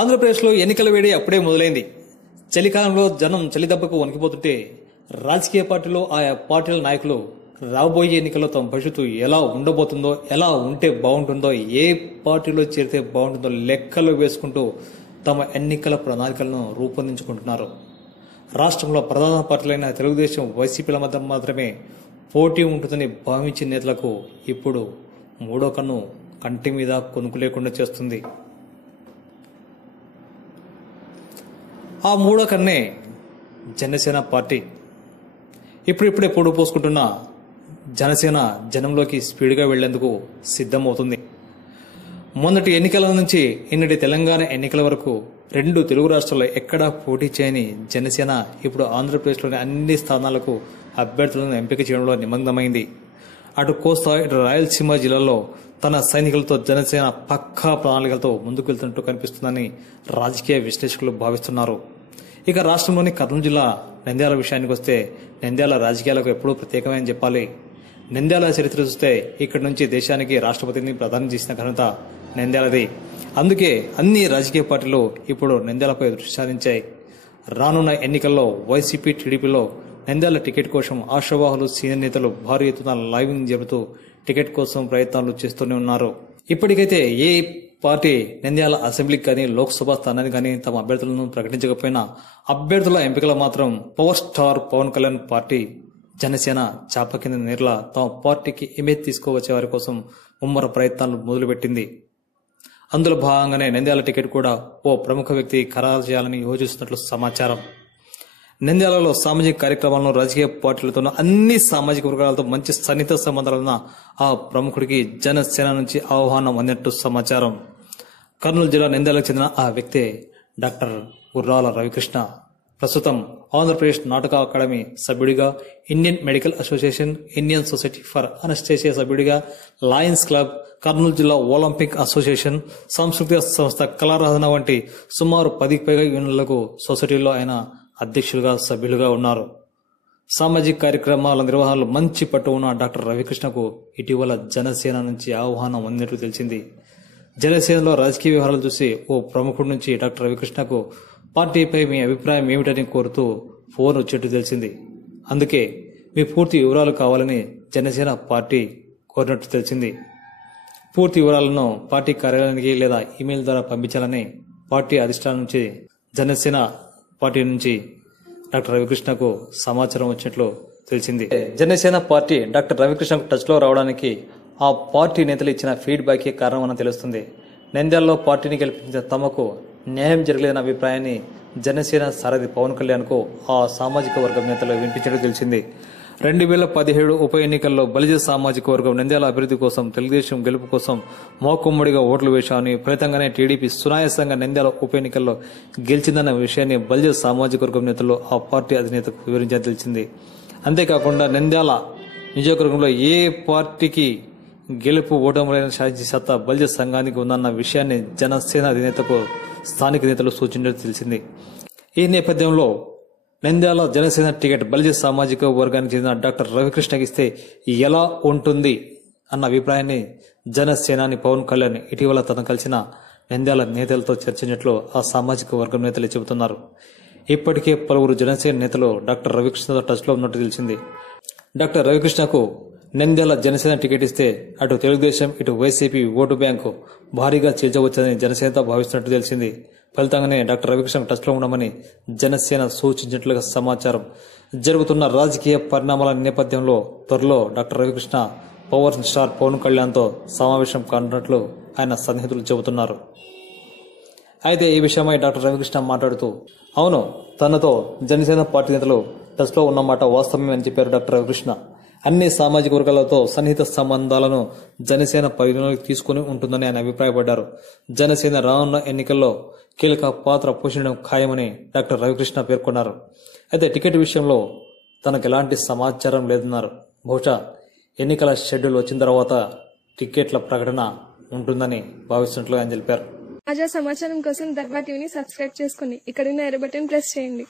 ఆంధ్రప్రదేశ్లో ఎన్నికల వేడి అప్పుడే మొదలైంది. చలికాలంలో జనం చలిదెబ్బకు వణికిపోతుంటే రాజకీయ పార్టీలో ఆయా పార్టీల నాయకులు రాబోయే ఎన్నికల్లో తమ భవిష్యత్తు ఎలా ఉండబోతుందో ఎలా ఉంటే బాగుంటుందో ఏ పార్టీలో చేరితే బాగుంటుందో లెక్కలు వేసుకుంటూ తమ ఎన్నికల ప్రణాళికలను రూపొందించుకుంటున్నారు. రాష్ట్రంలో ప్రధాన పార్టీలైన తెలుగుదేశం వైసీపీల మధ్య మాత్రమే పోటీ ఉంటుందని భావించిన నేతలకు ఇప్పుడు మూడో కన్ను కంటి మీద కొనుక్కు లేకుండా చేస్తుంది. ఆ మూడో కన్నే జనసేన పార్టీ ఇప్పుడిప్పుడే పొడు పోసుకుంటున్న జనసేన జనంలోకి స్పీడ్గా వెళ్ళేందుకు సిద్ధమవుతుంది. మొన్నటి ఎన్నికల నుంచి ఇన్నటి తెలంగాణ ఎన్నికల వరకు రెండు తెలుగు రాష్ట్రాల్లో ఎక్కడా పోటీ చేయని జనసేన ఇప్పుడు ఆంధ్రప్రదేశ్లోని అన్ని స్థానాలకు అభ్యర్థులను ఎంపిక చేయడంలో నిమగ్నమైంది. అటు కోస్తా ఇటు రాయలసీమ జిల్లాలో తన సైనికులతో జనసేన పక్కా ప్రణాళికలతో ముందుకు వెళ్తున్నట్టు కనిపిస్తుందని రాజకీయ విశ్లేషకులు భావిస్తున్నారు. ఇక రాష్ట్రంలోని కర్నూలు జిల్లా నంద్యాల విషయానికి వస్తే నంద్యాల రాజకీయాలకు ఎప్పుడూ ప్రత్యేకమని చెప్పాలి. నంద్యాల చరిత్ర చూస్తే ఇక్కడి నుంచి దేశానికి రాష్ట్రపతిని ప్రధానం చేసిన ఘనత నంద్యాలది. అందుకే అన్ని రాజకీయ పార్టీలు ఇప్పుడు నంద్యాలపై దృష్టి సారించాయి. రానున్న ఎన్నికల్లో వైసీపీ టీడీపీలో నంద్యాల టికెట్ కోసం ఆశావాహులు సీనియర్ నేతలు భారీ ఎత్తున లైవింగ్ జరుపుతూ టికెట్ కోసం ప్రయత్నాలు చేస్తూనే ఉన్నారు. ఇప్పటికైతే ఏ పార్టీ నంద్యాల అసెంబ్లీకి కానీ లోక్సభ స్థానానికి కానీ తమ అభ్యర్థులను ప్రకటించకపోయినా అభ్యర్థుల ఎంపికలు మాత్రం power star Pawan Kalyan party Janasena చాప కింద నేర్ల తమ పార్టీకి ఇమేజ్ తీసుకువచ్చే వారి కోసం ముమ్మర ప్రయత్నాలు మొదలుపెట్టింది. అందులో భాగంగానే నంద్యాల టికెట్ కూడా ఓ ప్రముఖ వ్యక్తి ఖరారు చేయాలని యోచిస్తున్నట్లు సమాచారం. నంద్యాలలో సామాజిక కార్యక్రమాలను రాజకీయ పార్టీలతో అన్ని సామాజిక వర్గాలతో మంచి సన్నిహిత సంబంధాలున్న ఆ ప్రముఖుడికి జనసేన నుంచి ఆహ్వానం అందినట్టు సమాచారం. కర్నూలు జిల్లా నంద్యాలకు చెందిన ఆ వ్యక్తే డాక్టర్ గుర్రాల రవికృష్ణ. ప్రస్తుతం ఆంధ్రప్రదేశ్ నాటక అకాడమీ సభ్యుడిగా Indian medical association Indian society for anaesthesia సభ్యుడిగా లయన్స్ క్లబ్ కర్నూలు జిల్లా ఒలింపిక్ అసోసియేషన్ సాంస్కృతిక సంస్థ కళారాధన వంటి సుమారు పదికి పైగా యూనియన్లకు సొసైటీలో ఆయన అధ్యక్షులుగా సభ్యులుగా ఉన్నారు. సామాజిక కార్యక్రమాల నిర్వహణలో మంచి పట్టు ఉన్న డాక్టర్ రవికృష్ణకు ఇటీవల జనసేన నుంచి ఆహ్వానం అందినట్లు తెలిసింది. జనసేనలో రాజకీయ వ్యవహారాలు చూసి ఓ ప్రముఖుడి నుంచి డాక్టర్ రవికృష్ణకు పార్టీపై మీ అభిప్రాయం ఏమిటని కోరుతూ ఫోన్ వచ్చేట్టు తెలిసింది. అందుకే మీ పూర్తి వివరాలు కావాలని జనసేన పార్టీ కోరినట్టు తెలిసింది. పూర్తి వివరాలను పార్టీ కార్యాలయానికి లేదా ఇమెయిల్ ద్వారా పంపించాలని పార్టీ అధిష్టానం నుంచి జనసేన పార్టీ నుంచి డాక్టర్ రవికృష్ణకు సమాచారం వచ్చినట్లు తెలిసింది. జనసేన పార్టీ డాక్టర్ రవికృష్ణకు టచ్లో రావడానికి ఆ పార్టీ నేతలు ఇచ్చిన ఫీడ్బ్యాక్ కారణమని తెలుస్తుంది. నంద్యాలలో పార్టీని గెలిపించిన తమకు న్యాయం జరగలేదన్న అభిప్రాయాన్ని జనసేన సారథి పవన్ కళ్యాణ్కు ఆ సామాజిక వర్గం నేతలు వినిపించినట్టు తెలిసింది. రెండు వేల పదిహేడు ఉప ఎన్నికల్లో బలిజ సామాజిక వర్గం నంద్యాల అభివృద్ధి కోసం తెలుగుదేశం గెలుపు కోసం మోకుమ్మడిగా ఓట్లు వేశామని ఫలితంగానే టీడీపీ సునాయాసంగా నంద్యాల ఉప ఎన్నికల్లో గెలిచిందన్న విషయాన్ని బలిజ సామాజిక వర్గం నేతలు ఆ పార్టీ అధినేతకు వివరించాలని తెలిసింది. అంతేకాకుండా నంద్యాల నియోజకవర్గంలో ఏ పార్టీకి గెలుపు ఓటములైన సాధించే సత్తా బలిజ సంఘానికి ఉందన్న విషయాన్ని జనసేన అధినేతకు స్థానిక నేతలు సూచించడం తెలిసింది. ఈ నేపథ్యంలో నంద్యాల జనసేన టికెట్ బలిజ సామాజిక వర్గానికి చెందిన డాక్టర్ రవికృష్ణకి ఇస్తే ఎలా ఉంటుంది అన్న అభిప్రాయాన్ని జనసేనాని పవన్ కళ్యాణ్ ఇటీవల తను కలిసిన నంద్యాల నేతలతో చర్చించినట్లు ఆ సామాజిక వర్గం నేతలు చెబుతున్నారు. ఇప్పటికే పలువురు జనసేన నేతలు డాక్టర్ రవికృష్ణతో టచ్లో ఉన్నట్టు తెలిసింది. డాక్టర్ రవికృష్ణకు నంద్యాల జనసేన టికెట్ ఇస్తే అటు తెలుగుదేశం ఇటు వైసీపీ ఓటు బ్యాంకు భారీగా చీల్చవచ్చని జనసేన భావిస్తున్నట్టు తెలిసింది. ఫలితంగానే డాక్టర్ రవికృష్ణ టచ్లో ఉండమని జనసేన సూచించినట్లుగా సమాచారం. జరుగుతున్న రాజకీయ పరిణామాల నేపథ్యంలో త్వరలో doctor Ravikrishna power star Pawan కళ్యాణ్తో సమావేశం కానున్నట్లు ఆయన సన్నిహితులు చెబుతున్నారు. అయితే ఈ విషయమై డాక్టర్ రవికృష్ణ మాట్లాడుతూ అవును తనతో జనసేన పార్టీ నేతలు టచ్లో ఉన్నమాట వాస్తవమే అని చెప్పారు డాక్టర్ రవికృష్ణ. అన్ని సామాజిక వర్గాలతో సన్నిహిత సంబంధాలను జనసేన పరిగణలోకి తీసుకుని ఉంటుందని ఆయన అభిప్రాయపడ్డారు. జనసేన రానున్న ఎన్నికల్లో కీలక పాత్ర పోషించడం ఖాయమని డాక్టర్ రవికృష్ణ పేర్కొన్నారు. అయితే టికెట్ విషయంలో తనకు ఎలాంటి సమాచారం లేదన్నారు. బహుశా ఎన్నికల షెడ్యూల్ వచ్చిన తర్వాత టికెట్ల ప్రకటన ఉంటుందని భావిస్తున్నట్లు ఆయన తెలిపారు. తాజా సమాచారం కోసం దర్బా టీవీని సబ్స్క్రైబ్ చేసుకోండి ఇక్కడున్న ఎర్ర బటన్ ప్రెస్ చేయండి.